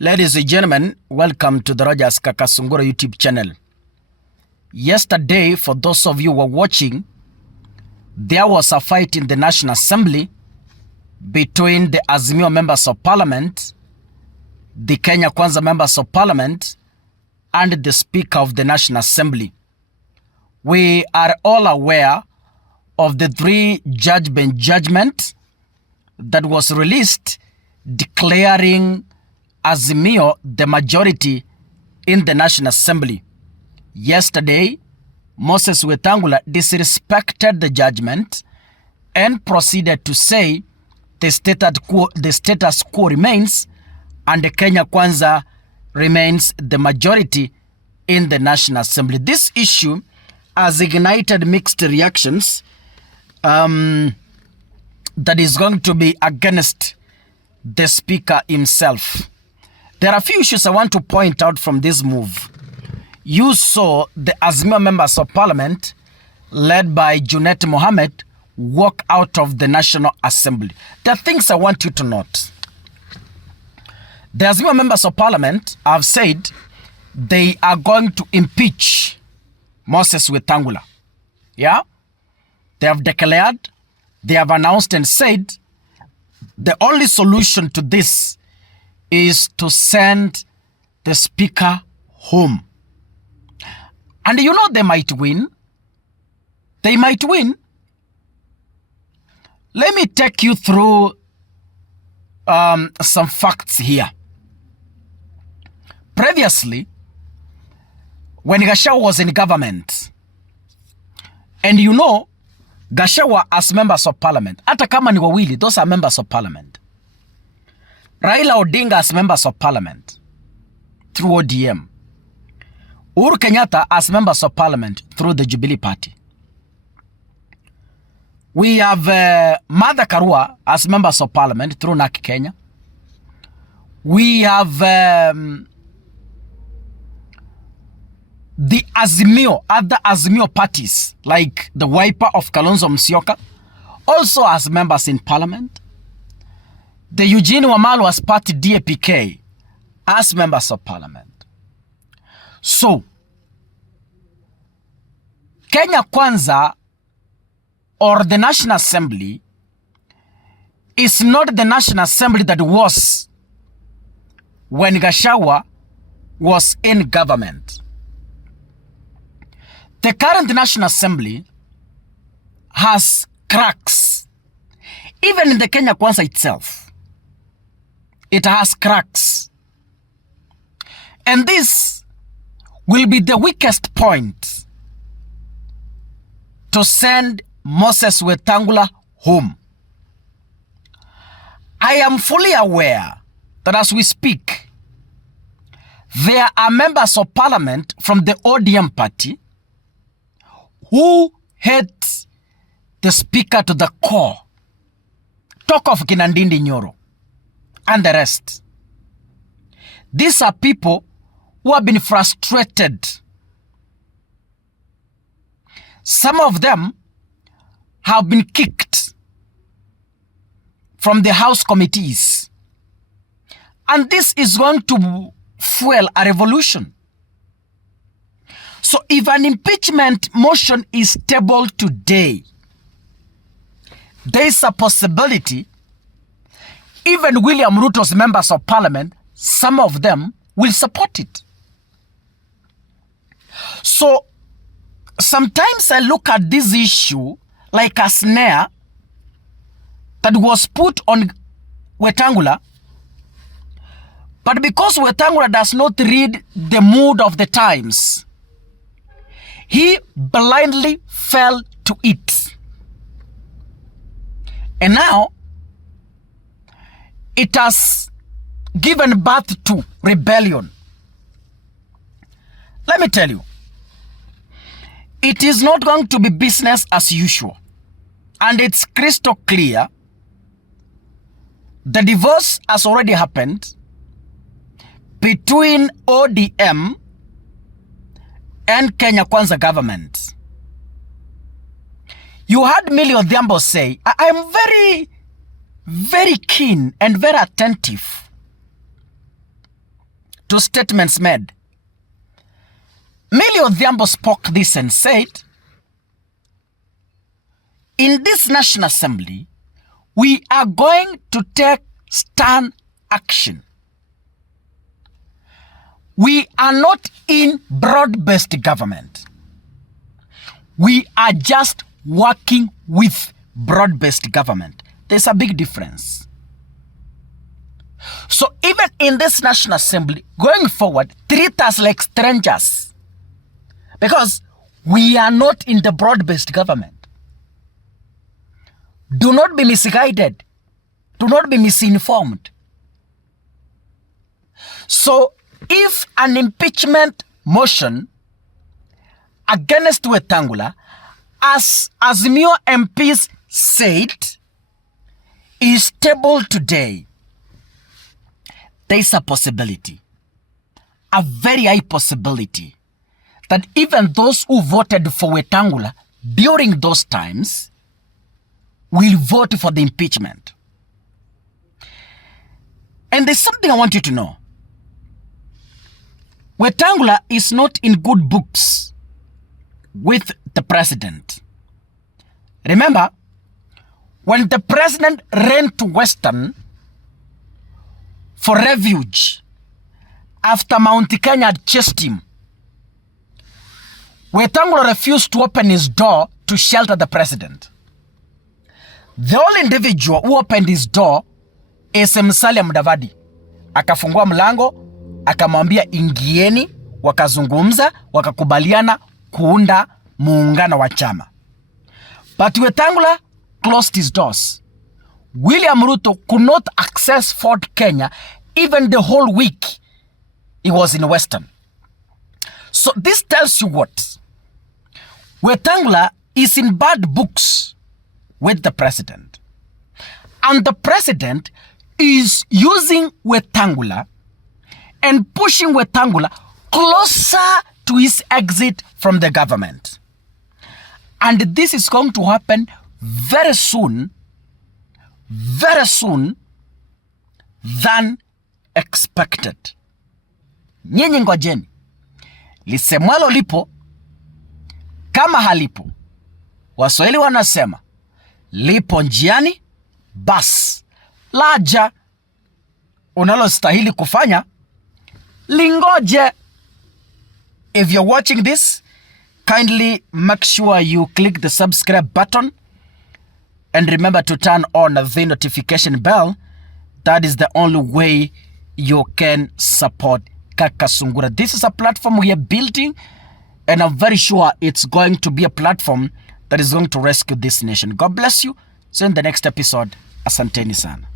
Ladies and gentlemen, welcome to the Rogers Kakasungura YouTube channel. Yesterday, for those of you who were watching, there was a fight in the National Assembly between the Azimio members of parliament, the Kenya Kwanza members of parliament, and the Speaker of the National Assembly. We are all aware of the judgment that was released declaring Azimio the majority in the National Assembly. Yesterday, Moses Wetangula disrespected the judgment and proceeded to say the status quo remains and the Kenya Kwanza remains the majority in the National Assembly. This issue has ignited mixed reactions that is going to be against the Speaker himself. There are a few issues I want to point out from this move. You saw the Azimio members of parliament led by Junet Mohammed walk out of the National Assembly. There are things I want you to note. The Azimio members of parliament have said they are going to impeach Moses Wetangula. Yeah? They have declared, they have announced and said the only solution to this is to send the Speaker home. And you know they might win. They might win. Let me take you through some facts here. Previously, when Gachagua was in government, and you know, Gachagua as members of parliament, hata kama ni wawili, those are members of parliament. Raila Odinga as members of parliament through ODM. Uhuru Kenyatta as members of parliament through the Jubilee Party. We have Martha Karua as members of parliament through NARC Kenya. We have the Azimio, other Azimio parties like the Wiper of Kalonzo Musyoka also as members in parliament. The Eugene Wamalwa's party DAPK as members of parliament. So, Kenya Kwanza or the National Assembly is not the National Assembly that was when Gachagua was in government. The current National Assembly has cracks. Even in the Kenya Kwanza itself, it has cracks. And this will be the weakest point to send Moses Wetangula home. I am fully aware that as we speak, there are members of parliament from the ODM party who hate the Speaker to the core. Talk of Kinandindi Nyoro and the rest. These are people who have been frustrated. Some of them have been kicked from the House committees. And this is going to fuel a revolution. So if an impeachment motion is tabled today, there is a possibility even William Ruto's members of parliament, some of them will support it. So sometimes I look at this issue like a snare that was put on Wetangula, but because Wetangula does not read the mood of the times, he blindly fell to it. And now, it has given birth to rebellion. Let me tell you, it is not going to be business as usual. And it's crystal clear. The divorce has already happened between ODM and Kenya Kwanza government. You heard Millie Odhiambo say, I am very keen and very attentive to statements made. Millie Odhiambo spoke this and said, in this National Assembly, we are going to take stern action. We are not in broad-based government. We are just working with broad-based government. There's a big difference. So even in this National Assembly, going forward, treat us like strangers. Because we are not in the broad-based government. Do not be misguided. Do not be misinformed. So if an impeachment motion against Wetangula, as Azimio MPs said, is tabled today, there is a possibility, a very high possibility, that even those who voted for Wetangula during those times will vote for the impeachment. And there's something I want you to know. Wetangula is not in good books with the president. Remember, when the president ran to Western for refuge after Mount Kenya had chased him, Wetangula refused to open his door to shelter the president. The only individual who opened his door is Musalia Mudavadi. Akafungua mlango, akamwambia ingieni, wakazungumza, wakakubaliana kuunda muungano wa chama. But Wetangula closed his doors. William Ruto could not access Fort Kenya even the whole week he was in Western. So this tells you what? Wetangula is in bad books with the president. And the president is using Wetangula and pushing Wetangula closer to his exit from the government. And this is going to happen very soon than expected. Nyinyi ngojeni. Lisemwalo lipo, kama halipo. Waswahili wanasema, lipo njiani, bas. Laja, unalostahili kufanya, lingoje. If you're watching this, kindly make sure you click the subscribe button and remember to turn on the notification bell. That is the only way you can support Kaka Sungura. This is a platform we are building, and I'm very sure it's going to be a platform that is going to rescue this nation. God bless you. See you in the next episode. Asanteni sana.